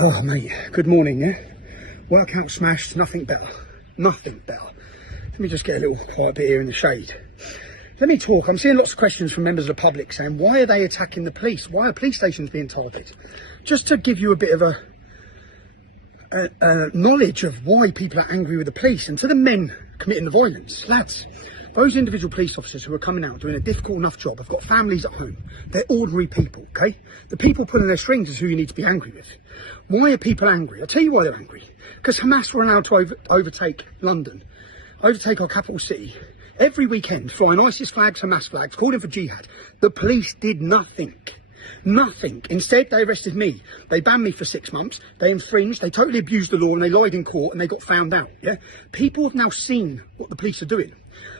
Oh mate, good morning, yeah? Workout smashed, nothing better. Nothing better. Let me just get a little quiet bit here in the shade. Let me talk. I'm seeing lots of questions from members of the public saying, why are they attacking the police? Why are police stations being targeted? Just to give you a bit of a knowledge of why people are angry with the police, and to the men committing the violence, lads, those individual police officers who are coming out doing a difficult enough job have got families at home. They're ordinary people, okay? The people pulling their strings is who you need to be angry with. Why are people angry? I'll tell you why they're angry. Because Hamas were allowed to overtake London, overtake our capital city, every weekend, flying ISIS flags, Hamas flags, calling for jihad. The police did nothing. Nothing. Instead, they arrested me. They banned me for 6 months. They infringed. They totally abused the law, and they lied in court, and they got found out. Yeah, people have now seen what the police are doing.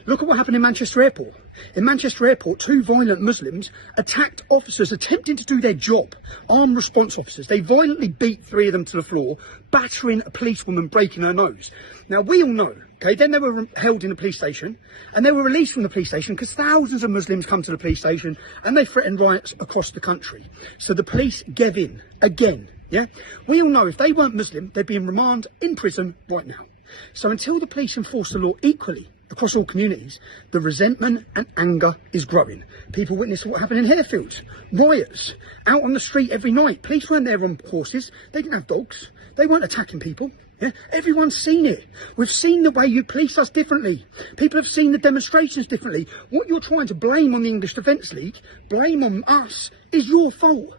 Look at what happened in Manchester Airport. In Manchester Airport, 2 violent Muslims attacked officers attempting to do their job, armed response officers. They violently beat 3 of them to the floor, battering a policewoman, breaking her nose. Now, we all know, okay, then they were held in the police station, and they were released from the police station because thousands of Muslims come to the police station and they threatened riots across the country. So the police gave in again, yeah? We all know if they weren't Muslim, they'd be in remand in prison right now. So until the police enforce the law equally across all communities, the resentment and anger is growing. People witness what happened in Harefield. Riots out on the street every night. Police weren't there on horses. They didn't have dogs. They weren't attacking people. Yeah? Everyone's seen it. We've seen the way you police us differently. People have seen the demonstrations differently. What you're trying to blame on the English Defence League, blame on us, is your fault.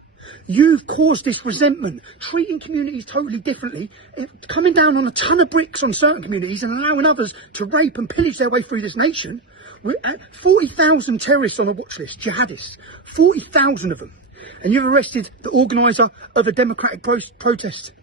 You've caused this resentment, treating communities totally differently, coming down on a ton of bricks on certain communities and allowing others to rape and pillage their way through this nation. We're at 40,000 terrorists on a watch list, jihadists, 40,000 of them. And you've arrested the organiser of a democratic protest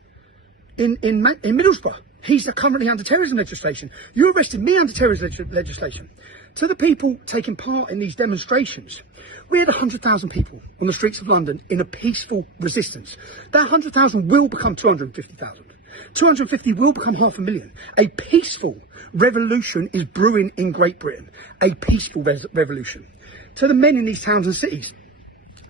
in Middlesbrough. He's currently under terrorism legislation. You arrested me under terrorism legislation. To the people taking part in these demonstrations, we had 100,000 people on the streets of London in a peaceful resistance. That 100,000 will become 250,000. 250 will become 500,000. A peaceful revolution is brewing in Great Britain. A peaceful revolution. To the men in these towns and cities,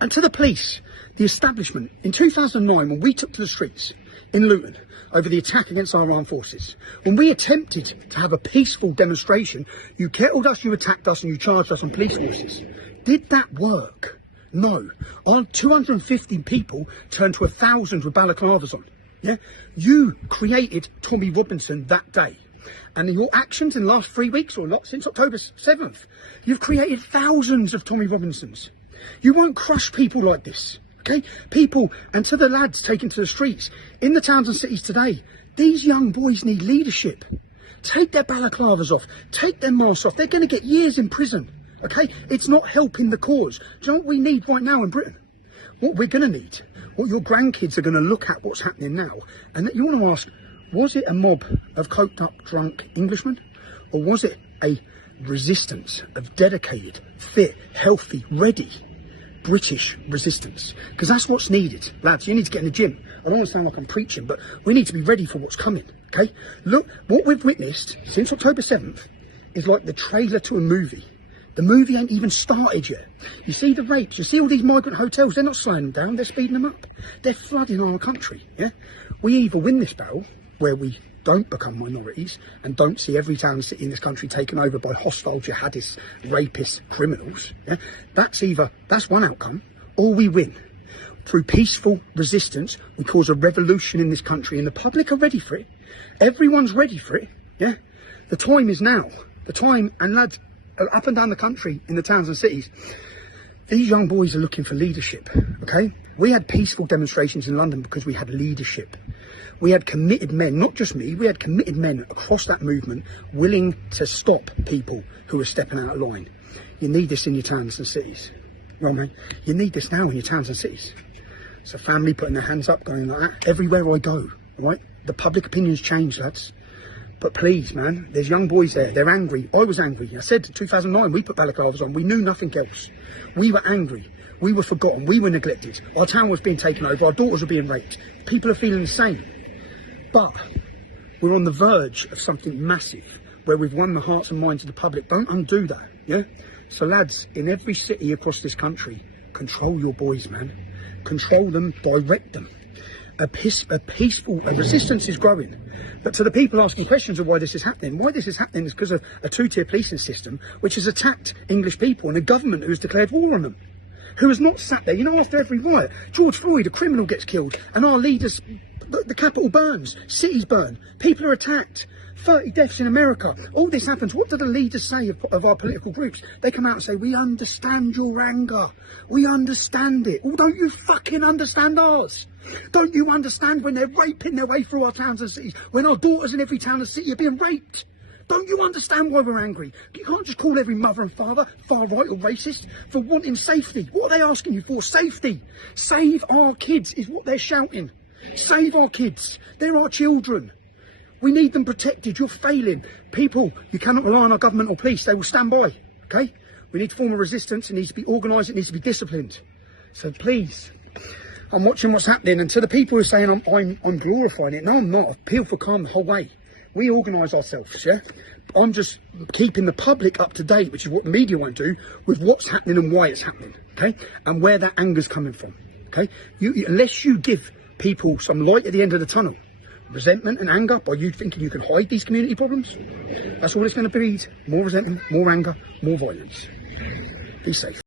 and to the police, the establishment, in 2009, when we took to the streets in Luton over the attack against our armed forces, when we attempted to have a peaceful demonstration, you kettled us, you attacked us, and you charged us on police forces. Did that work? No. Our 250 people turned to 1,000 with balaclavas on. Yeah? You created Tommy Robinson that day. And in your actions in the last 3 weeks, or not, since October 7th, you've created thousands of Tommy Robinsons. You won't crush people like this. Okay? People, and to the lads taken to the streets, in the towns and cities today, these young boys need leadership. Take their balaclavas off. Take their masks off. They're going to get years in prison. Okay? It's not helping the cause. Do you know what we need right now in Britain? What we're going to need, what your grandkids are going to look at what's happening now, and that you want to ask, was it a mob of coked up, drunk Englishmen? Or was it a resistance of dedicated, fit, healthy, ready British resistance? Because that's what's needed. Lads, you need to get in the gym. I don't want to sound like I'm preaching, but we need to be ready for what's coming, okay? Look, what we've witnessed since October 7th is like the trailer to a movie. The movie ain't even started yet. You see the rapes, you see all these migrant hotels, they're not slowing them down, they're speeding them up. They're flooding our country, yeah? We either win this battle, where we don't become minorities and don't see every town and city in this country taken over by hostile jihadists, rapists, criminals, yeah? That's one outcome, or we win. Through peaceful resistance, we cause a revolution in this country, and the public are ready for it. Everyone's ready for it, yeah? The time is now. The time, and lads, up and down the country, in the towns and cities, these young boys are looking for leadership, okay? We had peaceful demonstrations in London because we had leadership. We had committed men, not just me, we had committed men across that movement willing to stop people who were stepping out of line. You need this in your towns and cities. Well, mate, you need this now in your towns and cities. So family putting their hands up, going like that, everywhere I go, all right? The public opinion's changed, lads. But please, man, there's young boys there. They're angry. I was angry. I said in 2009, we put balaclavas on. We knew nothing else. We were angry. We were forgotten. We were neglected. Our town was being taken over. Our daughters were being raped. People are feeling the same. But we're on the verge of something massive where we've won the hearts and minds of the public. Don't undo that, yeah? So, lads, in every city across this country, control your boys, man. Control them, direct them. peaceful resistance is growing. But to the people asking questions of why this is happening is because of a two-tier policing system which has attacked English people and a government who has declared war on them, who has not sat there. You know, after every riot, George Floyd, a criminal, gets killed, and our leaders, the capital burns, cities burn, people are attacked. 30 deaths in America. All this happens. What do the leaders say of our political groups? They come out and say, we understand your anger. We understand it. Well, don't you fucking understand ours? Don't you understand when they're raping their way through our towns and cities? When our daughters in every town and city are being raped? Don't you understand why we're angry? You can't just call every mother and father far right or racist for wanting safety. What are they asking you for? Safety. Save our kids is what they're shouting. Save our kids. They're our children. We need them protected. You're failing. People, you cannot rely on our government or police. They will stand by, okay? We need to form a resistance. It needs to be organised. It needs to be disciplined. So please, I'm watching what's happening. And to the people who are saying I'm glorifying it, no, I'm not. I've appealed for calm the whole way. We organise ourselves, yeah? I'm just keeping the public up to date, which is what the media won't do, with what's happening and why it's happening, okay? And where that anger's coming from, okay? Unless you give people some light at the end of the tunnel, resentment and anger by you thinking you can hide these community problems, that's all it's going to breed. More resentment, more anger, more violence. Be safe.